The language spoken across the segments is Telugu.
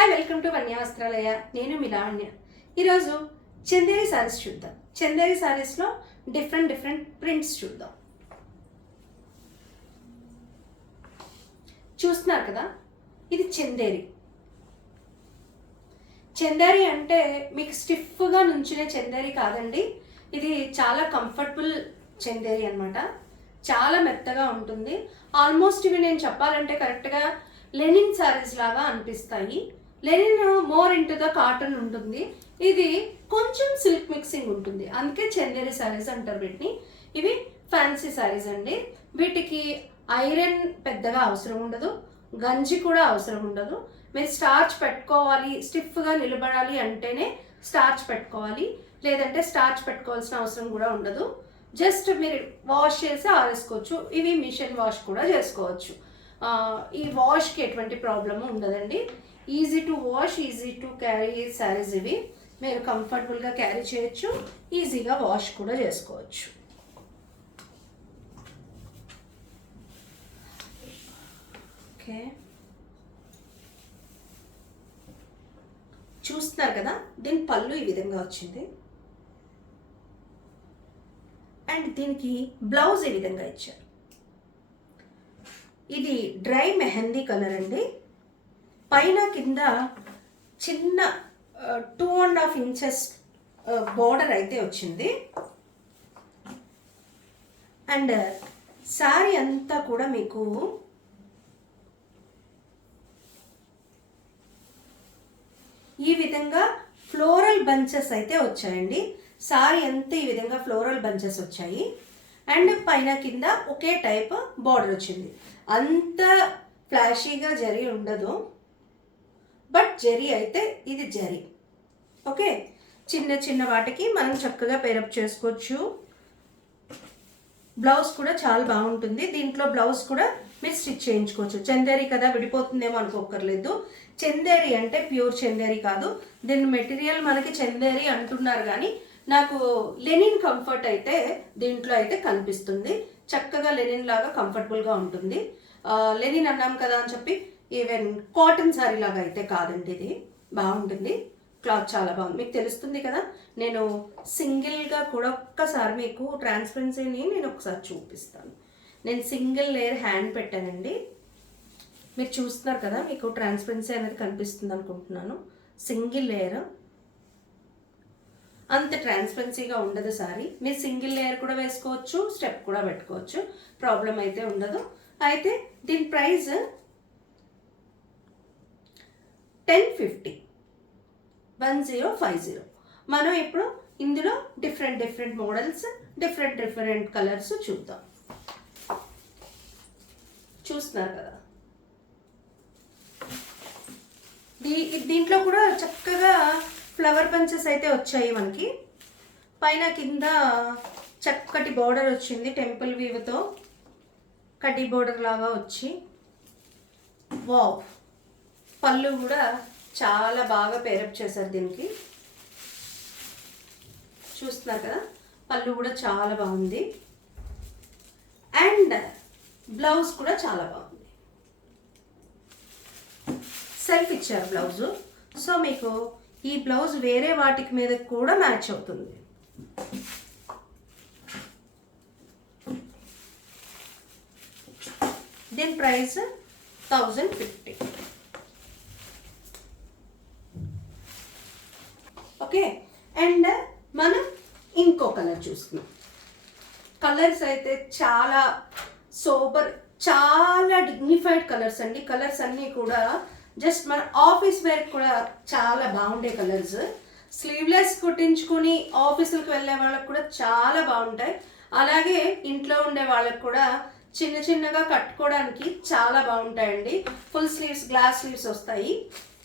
హాయ్, వెల్కమ్ టు వన్య వస్త్రాలయ. నేను మీ లావణ్య. ఈరోజు చందేరి సారీస్ చూద్దాం. చందేరి సారీస్లో డిఫరెంట్ ప్రింట్స్ చూద్దాం. చూస్తున్నారు కదా, ఇది చందేరి. చందేరి అంటే మీకు స్టిఫ్గా నుంచునే చందేరి కాదండి. ఇది చాలా కంఫర్టబుల్ చందేరి అనమాట. చాలా మెత్తగా ఉంటుంది. ఆల్మోస్ట్ ఇవి నేను చెప్పాలంటే కరెక్ట్గా లెనిన్ సారీస్ లాగా అనిపిస్తాయి. Linen more into the cotton ఉంటుంది, ఇది కొంచెం సిల్క్ మిక్సింగ్ ఉంటుంది, అందుకే చందేరి సారీస్ అంటారు వీటిని. ఇవి ఫ్యాన్సీ సారీస్ అండి. వీటికి ఐరన్ పెద్దగా అవసరం ఉండదు, గంజి కూడా అవసరం ఉండదు. మీరు స్టార్చ్ పెట్టుకోవాలి, స్టిఫ్గా నిలబడాలి అంటేనే స్టార్చ్ పెట్టుకోవాలి, లేదంటే స్టార్చ్ పెట్టుకోవాల్సిన అవసరం కూడా ఉండదు. జస్ట్ మీరు వాష్ చేసి ఆరేసుకోవచ్చు. ఇవి మిషన్ వాష్ కూడా చేసుకోవచ్చు. ఈ వాష్కి ఎటువంటి ప్రాబ్లము ఉండదండి. Easy to wash, easy to carry saris. ఇవి మీరు కంఫర్టబుల్గా క్యారీ చేయొచ్చు, ఈజీగా వాష్ కూడా చేసుకోవచ్చు. ఓకే, చూస్తున్నారు కదా, దీని పళ్ళు ఈ విధంగా వచ్చింది అండ్ దీనికి బ్లౌజ్ ఈ విధంగా ఇచ్చారు. ఇది డ్రై మెహందీ కలర్ అండి. పైన కింద చిన్న 2.5 ఇంచెస్ బోర్డర్ అయితే వచ్చింది. అండ్ శారీ అంతా కూడా మీకు ఈ విధంగా ఫ్లోరల్ బంచెస్ అయితే వచ్చాయండి. శారీ అంతా ఈ విధంగా ఫ్లోరల్ బంచెస్ వచ్చాయి అండ్ పైన కింద ఒకే టైప్ బార్డర్ వచ్చింది. అంత ఫ్లాషీగా జరీ ఉండదు, బట్ జరీ అయితే ఇది జరీ. ఓకే, చిన్న చిన్న వాటికి మనం చక్కగా పేరప్ చేసుకోవచ్చు. బ్లౌజ్ కూడా చాలా బాగుంటుంది. దీంట్లో బ్లౌజ్ కూడా మీరు స్టిచ్ చేయించుకోవచ్చు. చందేరి కదా, విడిపోతుందేమో అనుకోకర్లేదు. చందేరి అంటే ప్యూర్ చందేరి కాదు. దీని మెటీరియల్ మనకి చందేరి అంటున్నారు, కానీ నాకు లెనిన్ కంఫర్ట్ అయితే దీంట్లో అయితే కనిపిస్తుంది. చక్కగా లెనిన్ లాగా కంఫర్టబుల్గా ఉంటుంది. లెనిన్ అన్నాం కదా అని చెప్పి ఈవెన్ కాటన్ శారీ లాగా అయితే కాదండి. ఇది బాగుంటుంది, క్లాత్ చాలా బాగుంది. మీకు తెలుస్తుంది కదా, నేను సింగిల్గా కూడా ఒక్కసారి మీకు ట్రాన్స్పరెన్సీని నేను ఒకసారి చూపిస్తాను. నేను సింగిల్ లేయర్ హ్యాండ్ పెట్టానండి. మీరు చూస్తున్నారు కదా, మీకు ట్రాన్స్పరెన్సీ అనేది కనిపిస్తుంది అనుకుంటున్నాను. సింగిల్ లేయర్, అంత ట్రాన్స్పరెన్సీగా ఉండదు సారీ. మీరు సింగిల్ లేయర్ కూడా వేసుకోవచ్చు, స్టెప్ కూడా పెట్టుకోవచ్చు, ప్రాబ్లం అయితే ఉండదు. అయితే దీని ప్రైస్ 1050. మనం ఇప్పుడు ఇందులో డిఫరెంట్ మోడల్స్, డిఫరెంట్ కలర్స్ చూద్దాం. చూస్తున్నారు కదా, దీంట్లో కూడా చక్కగా ఫ్లవర్ బంచెస్ అయితే వచ్చాయి మనకి. పైన కింద చక్కటి బోర్డర్ వచ్చింది, టెంపుల్ వీవ్తో కడ్డీ బోర్డర్ లాగా వచ్చి. వావ్, పళ్ళు కూడా చాలా బాగా పేరప్ చేశారు దీనికి. చూస్తున్నారు కదా, పళ్ళు కూడా చాలా బాగుంది అండ్ బ్లౌజ్ కూడా చాలా బాగుంది. సెల్ఫ్ ఇచ్చారు బ్లౌజు, సో మీకు ఈ బ్లౌజ్ వేరే వాటికి మీద కూడా మ్యాచ్ అవుతుంది. దీని ప్రైస్ 1050. ఓకే, అండ్ మనం ఇంకో కలర్ చూస్తున్నాం. కలర్స్ అయితే చాలా సోబర్, చాలా డిగ్నిఫైడ్ కలర్స్ అండి. కలర్స్ అన్నీ కూడా జస్ట్ మన ఆఫీస్ వేర్ కూడా చాలా బాగుండే కలర్స్. స్లీవ్లెస్ కుట్టించుకుని ఆఫీసులకు వెళ్ళే వాళ్ళకి కూడా చాలా బాగుంటాయి. అలాగే ఇంట్లో ఉండే వాళ్ళకి కూడా చిన్నగా కట్టుకోవడానికి చాలా బాగుంటాయండి. ఫుల్ స్లీవ్స్, గ్లాస్ స్లీవ్స్ వస్తాయి,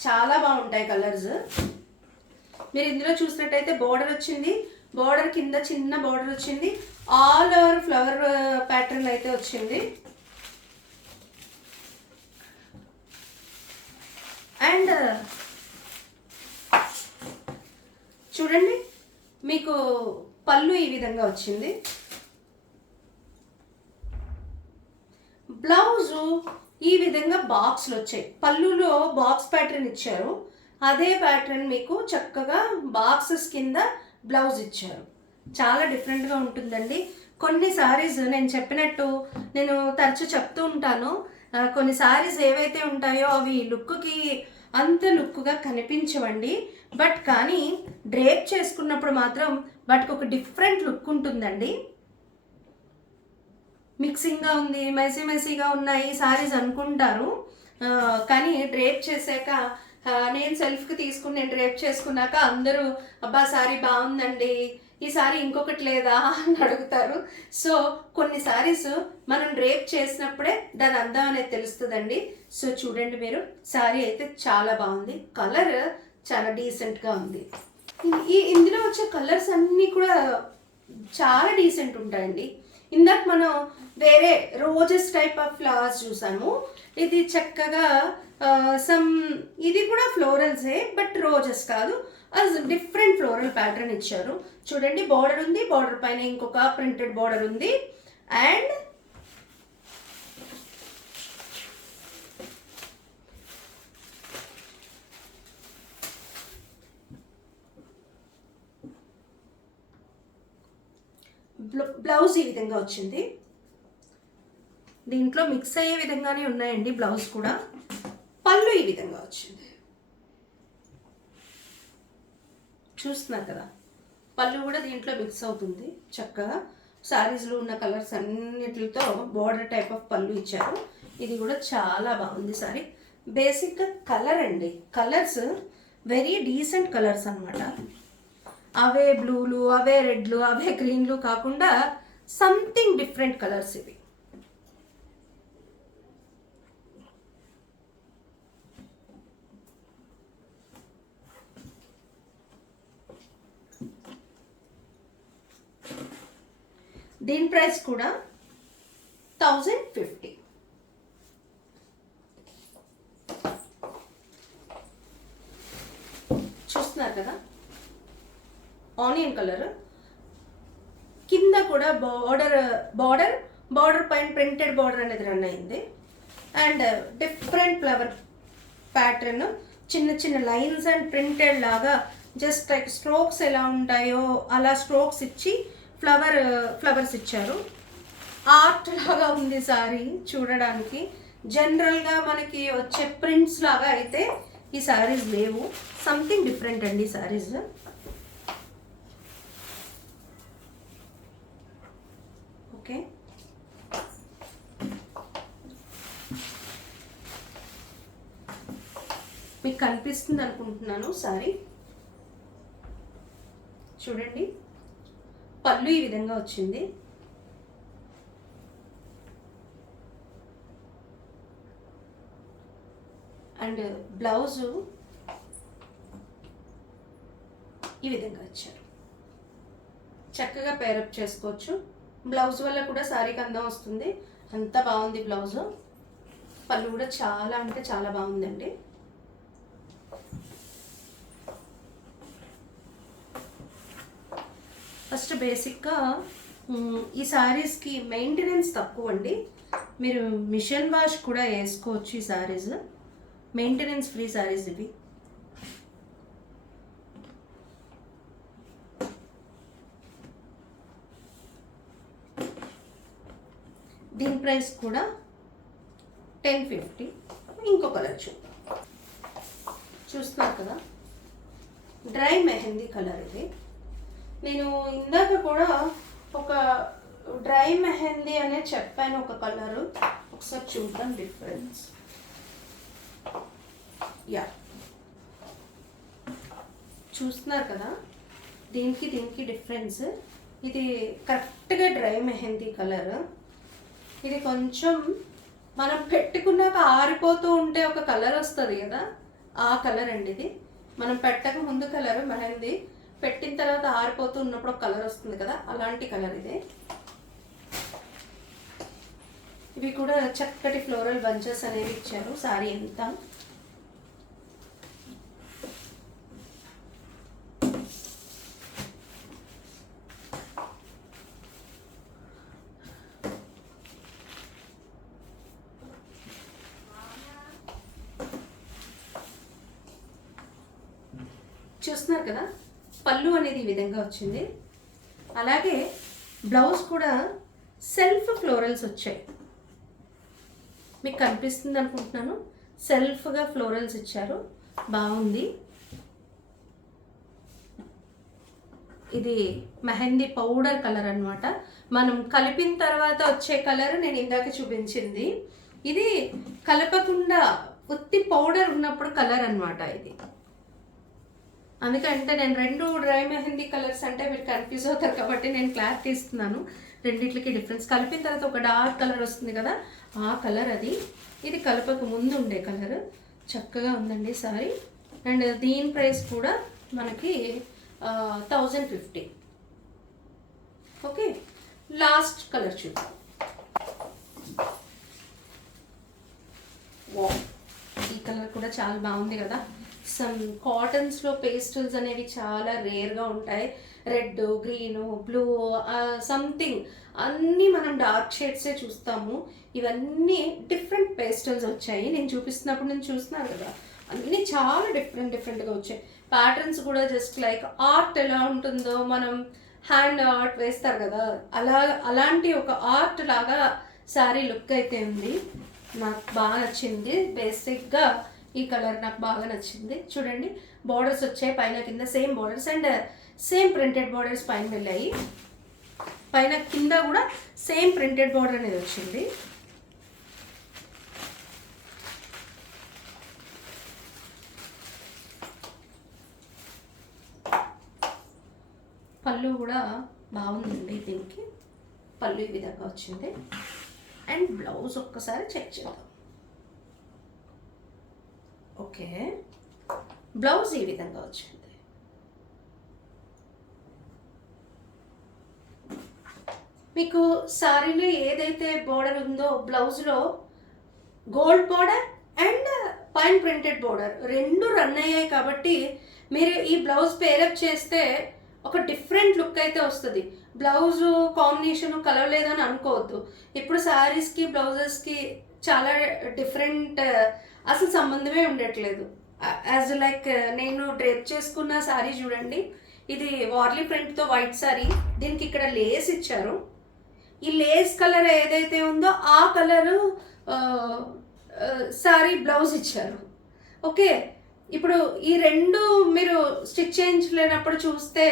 చాలా బాగుంటాయి కలర్స్. మీరు ఇందులో చూసినట్టయితే బోర్డర్ వచ్చింది, బోర్డర్ కింద చిన్న బోర్డర్ వచ్చింది, ఆల్ ఓవర్ ఫ్లవర్ ప్యాటర్న్ అయితే వచ్చింది. అండ్ చూడండి, మీకు పళ్ళు ఈ విధంగా వచ్చింది. బ్లౌజు ఈ విధంగా బాక్స్లు వచ్చాయి. పళ్ళులో బాక్స్ ప్యాటర్న్ ఇచ్చారు. అదే ప్యాటర్న్ మీకు చక్కగా బాక్సెస్ కింద బ్లౌజ్ ఇచ్చారు. చాలా డిఫరెంట్గా ఉంటుందండి. కొన్ని సారీస్ నేను చెప్పినట్టు నేను తరచూ చెప్తూ ఉంటాను, కొన్ని సారీస్ ఏవైతే ఉంటాయో అవి లుక్కి అంత లుక్గా కనిపించవండి. బట్ కానీ డ్రేప్ చేసుకున్నప్పుడు మాత్రం వాటికి ఒక డిఫరెంట్ లుక్ ఉంటుందండి. మిక్సింగ్గా ఉంది, మెసీ మెసీగా ఉన్నాయి సారీస్ అనుకుంటారు, కానీ డ్రేప్ చేశాక నేను సెల్ఫ్కి తీసుకుని నేను డ్రేప్ చేసుకున్నాక అందరూ అబ్బా సారీ బాగుందండి, ఈ సారీ ఇంకొకటి లేదా అని అడుగుతారు. సో కొన్ని సారీస్ మనం డ్రేప్ చేసినప్పుడే దాని అందం అనేది తెలుస్తుందండి. సో చూడండి మీరు, సారీ అయితే చాలా బాగుంది, కలర్ చాలా డీసెంట్గా ఉంది. ఇందులో వచ్చే కలర్స్ అన్నీ కూడా చాలా డీసెంట్ ఉంటాయండి. ఇందాక మనం వేరే రోజెస్ టైప్ ఆఫ్ ఫ్లవర్స్ చూసాము. ఇది చక్కగా ఇది కూడా ఫ్లోరల్సే, బట్ రోజెస్ కాదు, డిఫరెంట్ ఫ్లోరల్ ప్యాటర్న్ ఇచ్చారు. చూడండి బార్డర్ ఉంది, బార్డర్ పైన ఇంకొక ప్రింటెడ్ బార్డర్ ఉంది, అండ్ బ్లౌజ్ ఈ విధంగా వచ్చింది. దీంట్లో మిక్స్ అయ్యే విధంగానే ఉన్నాయండి బ్లౌజ్ కూడా. పళ్ళు ఈ విధంగా వచ్చింది, చూస్తున్నారు కదా, పళ్ళు కూడా దీంట్లో మిక్స్ అవుతుంది చక్కగా. శారీస్లో ఉన్న కలర్స్ అన్నిటితో బార్డర్ టైప్ ఆఫ్ పళ్ళు ఇచ్చారు. ఇది కూడా చాలా బాగుంది సారీ. బేసిక్గా కలర్ అండి, కలర్స్ వెరీ డీసెంట్ కలర్స్ అనమాట. అవే బ్లూలు, అవే రెడ్లు, అవే గ్రీన్లు కాకుండా సంథింగ్ డిఫరెంట్ కలర్స్ ఇవి. దీని ప్రైస్ కూడా 1050. చూస్తున్నారు కదా, ఆనియన్ కలర్, కింద కూడా బార్డర్ పైన ప్రింటెడ్ బార్డర్ అనేది రన్ అయింది. అండ్ డిఫరెంట్ ఫ్లవర్ ప్యాటర్న్, చిన్న చిన్న లైన్స్ అండ్ లాగా జస్ట్ లైక్ స్ట్రోక్స్ ఎలా ఉంటాయో అలా స్ట్రోక్స్ ఇచ్చి ఫ్లవర్స్ ఇచ్చారు. ఆర్ట్ లాగా ఉంది సారీ చూడడానికి. జనరల్గా మనకి వచ్చే ప్రింట్స్ లాగా అయితే ఈ సారీస్ లేవు, సంథింగ్ డిఫరెంట్ అండి సారీస్. ఓకే, మీకు కనిపిస్తుంది అనుకుంటున్నాను సారీ. చూడండి, పళ్ళు ఈ విధంగా వచ్చింది. అండ్ బ్లౌజు ఈ విధంగా ఇచ్చారు. చక్కగా పేరప్ చేసుకోవచ్చు. బ్లౌజ్ వల్ల కూడా సారీకి అందం వస్తుంది. అంత బాగుంది బ్లౌజు. పళ్ళు కూడా చాలా అంటే చాలా బాగుందండి. ఫస్ట్ బేసిక్గా ఈ శారీస్కి మెయింటెనెన్స్ తక్కువ అండి. మీరు మిషన్ వాష్ కూడా వేసుకోవచ్చు. ఈ శారీస్ మెయింటెనెన్స్ ఫ్రీ శారీస్ ఇవి. దీని ప్రైస్ కూడా 1050. ఇంకో కలర్ చూస్తున్నారు కదా, డ్రై మెహందీ కలర్ ఇది. నేను ఇందాక కూడా ఒక డ్రై మెహందీ అనే చెప్పాను ఒక కలరు, ఒకసారి చూద్దాం డిఫరెన్స్. యా, చూస్తున్నారు కదా, దీనికి డిఫరెన్స్. ఇది కరెక్ట్గా డ్రై మెహందీ కలర్. ఇది కొంచెం మనం పెట్టుకున్నాక ఆరిపోతూ ఉంటే ఒక కలర్ వస్తుంది కదా, ఆ కలర్ అండి ఇది. మనం పెట్టక ముందు కలర్ మెహందీ, పెట్టిన తర్వాత ఆరిపోతూ ఉన్నప్పుడు ఒక కలర్ వస్తుంది కదా, అలాంటి కలర్ ఇదే. ఇవి కూడా చక్కటి ఫ్లోరల్ బంచెస్ అనేవి ఇచ్చారు. సారీ ఎంత చూస్తున్నారు కదా, పళ్ళు అనేది ఈ విధంగా వచ్చింది. అలాగే బ్లౌజ్ కూడా సెల్ఫ్ ఫ్లోరల్స్ వచ్చాయి, మీకు కనిపిస్తుంది అనుకుంటున్నాను. సెల్ఫ్గా ఫ్లోరల్స్ ఇచ్చారు, బాగుంది. ఇది మెహందీ పౌడర్ కలర్ అనమాట. మనం కలిపిన తర్వాత వచ్చే కలర్ నేను ఇందాక చూపించింది. ఇది కలపకుండా ఉత్తి పౌడర్ ఉన్నప్పుడు కలర్ అనమాట ఇది. అందుకంటే నేను 2 డ్రై మెహందీ కలర్స్ అంటే మీరు కన్ఫ్యూజ్ అవుతారు కాబట్టి నేను క్లారిటీ ఇస్తున్నాను. రెండిట్లకి డిఫరెన్స్. కలిపిన తర్వాత ఒక డార్క్ కలర్ వస్తుంది కదా, ఆ కలర్ అది. ఇది కలపకు ముందు ఉండే కలర్. చక్కగా ఉందండి సారీ. అండ్ దీని ప్రైస్ కూడా మనకి 1050. ఓకే, లాస్ట్ కలర్ చూద్దాం. ఈ కలర్ కూడా చాలా బాగుంది కదా. సమ్ కాటన్స్లో పేస్టల్స్ అనేవి చాలా రేర్గా ఉంటాయి. రెడ్, గ్రీన్, బ్లూ, సంథింగ్ అన్నీ మనం డార్క్ షేడ్సే చూస్తాము. ఇవన్నీ డిఫరెంట్ పేస్టల్స్ వచ్చాయి. నేను చూపిస్తున్నప్పుడు నేను చూస్తున్నాను కదా, అన్నీ చాలా డిఫరెంట్గా వచ్చాయి. ప్యాటర్న్స్ కూడా జస్ట్ లైక్ ఆర్ట్ ఎలా ఉంటుందో, మనం హ్యాండ్ ఆర్ట్ వేస్తారు కదా, అలాంటి ఒక ఆర్ట్ లాగా శారీ లుక్ అయితే ఉంది. నాకు బాగా నచ్చింది. బేసిక్గా ఈ కలర్ నాకు బాగా నచ్చింది. చూడండి, బార్డర్స్ వచ్చాయి పైన కింద, same borders and same printed borders పైన వెళ్ళాయి. పైన కింద కూడా సేమ్ ప్రింటెడ్ బార్డర్ అనేది వచ్చింది. పళ్ళు కూడా బాగుందండి. దీనికి పళ్ళు ఈ విధంగా వచ్చింది. అండ్ బ్లౌజ్ ఒక్కసారి చెక్ చేద్దాం. ఓకే, బ్లౌజ్ ఈ విధంగా వచ్చింది. మీకు సారీలో ఏదైతే బార్డర్ ఉందో బ్లౌజ్లో gold border and pine printed border 2 run అయ్యాయి కాబట్టి మీరు ఈ బ్లౌజ్ పేరప్ చేస్తే ఒక డిఫరెంట్ లుక్ అయితే వస్తుంది. బ్లౌజు కాంబినేషన్ కలవలేదని అనుకోవద్దు. ఇప్పుడు శారీస్కి బ్లౌజెస్కి చాలా డిఫరెంట్, అసలు సంబంధమే ఉండట్లేదు. యాజ్ లైక్ నేను డ్రేప్ చేసుకున్న శారీ చూడండి, ఇది వార్లీ ప్రింట్తో వైట్ శారీ. దీనికి ఇక్కడ లేస్ ఇచ్చారు. ఈ లేస్ కలర్ ఏదైతే ఉందో ఆ కలరు శారీ బ్లౌజ్ ఇచ్చారు. ఓకే, ఇప్పుడు ఈ 2 మీరు స్టిచ్ చేయించలేనప్పుడు చూస్తే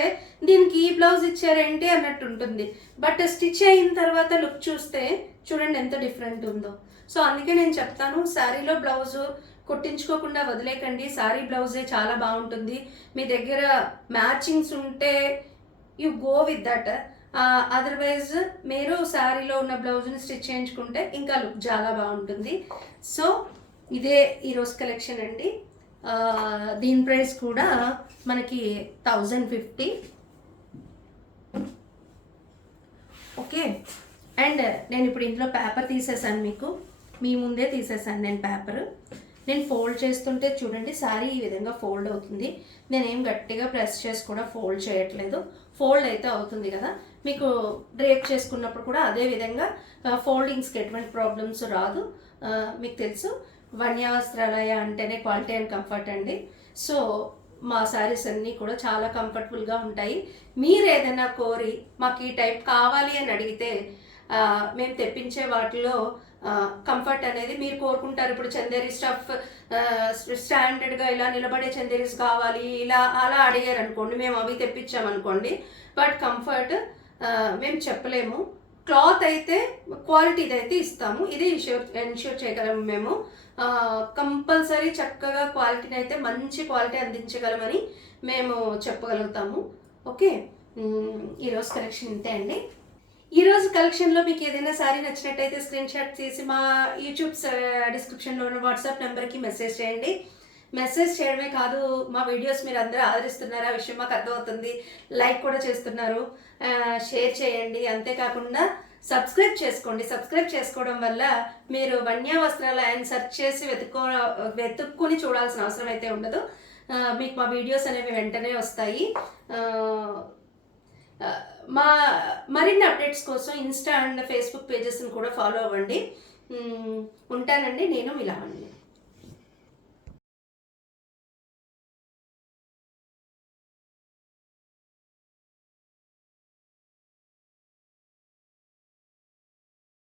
దీనికి ఈ బ్లౌజ్ ఇచ్చారేంటి అన్నట్టు ఉంటుంది. బట్ స్టిచ్ అయిన తర్వాత లుక్ చూస్తే చూడండి ఎంత డిఫరెంట్ ఉందో. సో అందుకే నేను చెప్తాను, శారీలో బ్లౌజు కుట్టించుకోకుండా వదిలేకండి. శారీ బ్లౌజే చాలా బాగుంటుంది. మీ దగ్గర మ్యాచింగ్స్ ఉంటే you go with that. Otherwise మీరు శారీలో ఉన్న బ్లౌజ్ని స్టిచ్ చేయించుకుంటే ఇంకా లుక్ చాలా బాగుంటుంది. సో ఇదే ఈరోజు కలెక్షన్ అండి. దీని ప్రైస్ కూడా మనకి 1050. ఓకే, అండ్ నేను ఇప్పుడు ఇంట్లో పేపర్ తీసేసాను, మీకు మీ ముందే తీసేసాను నేను పేపర్. నేను ఫోల్డ్ చేస్తుంటే చూడండి శారీ ఈ విధంగా ఫోల్డ్ అవుతుంది. నేనేం గట్టిగా ప్రెస్ చేసి కూడా ఫోల్డ్ చేయట్లేదు, ఫోల్డ్ అయితే అవుతుంది కదా. మీకు డ్రేప్ చేసుకున్నప్పుడు కూడా అదే విధంగా ఫోల్డింగ్స్కి ఎటువంటి ప్రాబ్లమ్స్ రాదు. మీకు తెలుసు వన్య వస్త్రాలయ అంటేనే క్వాలిటీ అండ్ కంఫర్ట్ అండి. సో మా శారీస్ అన్నీ కూడా చాలా కంఫర్టబుల్గా ఉంటాయి. మీరు ఏదైనా కోరి మాకు ఈ టైప్ కావాలి అని అడిగితే మేము తెప్పించే వాటిలో కంఫర్ట్ అనేది మీరు కోరుకుంటారు. ఇప్పుడు చందేరి స్టఫ్ స్టాండర్డ్గా ఇలా నిలబడే చందేరీస్ కావాలి ఇలా అలా అడిగారు అనుకోండి, మేము అవి తెప్పించామనుకోండి. బట్ కంఫర్ట్ మేము చెప్పలేము. క్లాత్ అయితే క్వాలిటీది అయితే ఇస్తాము, ఇది ఎన్ష్యూర్ చేయగలము మేము. కంపల్సరీ చక్కగా క్వాలిటీని అయితే మంచి క్వాలిటీ అందించగలమని మేము చెప్పగలుగుతాము. ఓకే, ఈరోజు కలెక్షన్ ఇంతే అండి. ఈరోజు కలెక్షన్లో మీకు ఏదైనా సారీ నచ్చినట్టయితే స్క్రీన్ షాట్ తీసి మా యూట్యూబ్ డిస్క్రిప్షన్లో ఉన్న వాట్సాప్ నెంబర్కి మెసేజ్ చేయండి. మెసేజ్ చేయడమే కాదు, మా వీడియోస్ మీరు అందరూ ఆదరిస్తున్నారు, ఆ విషయం మాకు అర్థమవుతుంది. లైక్ కూడా చేస్తున్నారు, షేర్ చేయండి. అంతేకాకుండా సబ్స్క్రైబ్ చేసుకోండి. సబ్స్క్రైబ్ చేసుకోవడం వల్ల మీరు వన్య వస్త్రాలయాన్ని సెర్చ్ చేసి వెతుక్కుని చూడాల్సిన అవసరం అయితే ఉండదు. మీకు మా వీడియోస్ అనేవి వెంటనే వస్తాయి. మా మరిన్ని అప్డేట్స్ కోసం ఇన్స్టా అండ్ ఫేస్బుక్ పేజెస్ని కూడా ఫాలో అవ్వండి. ఉంటానండి, నేను మీ లావణ్య.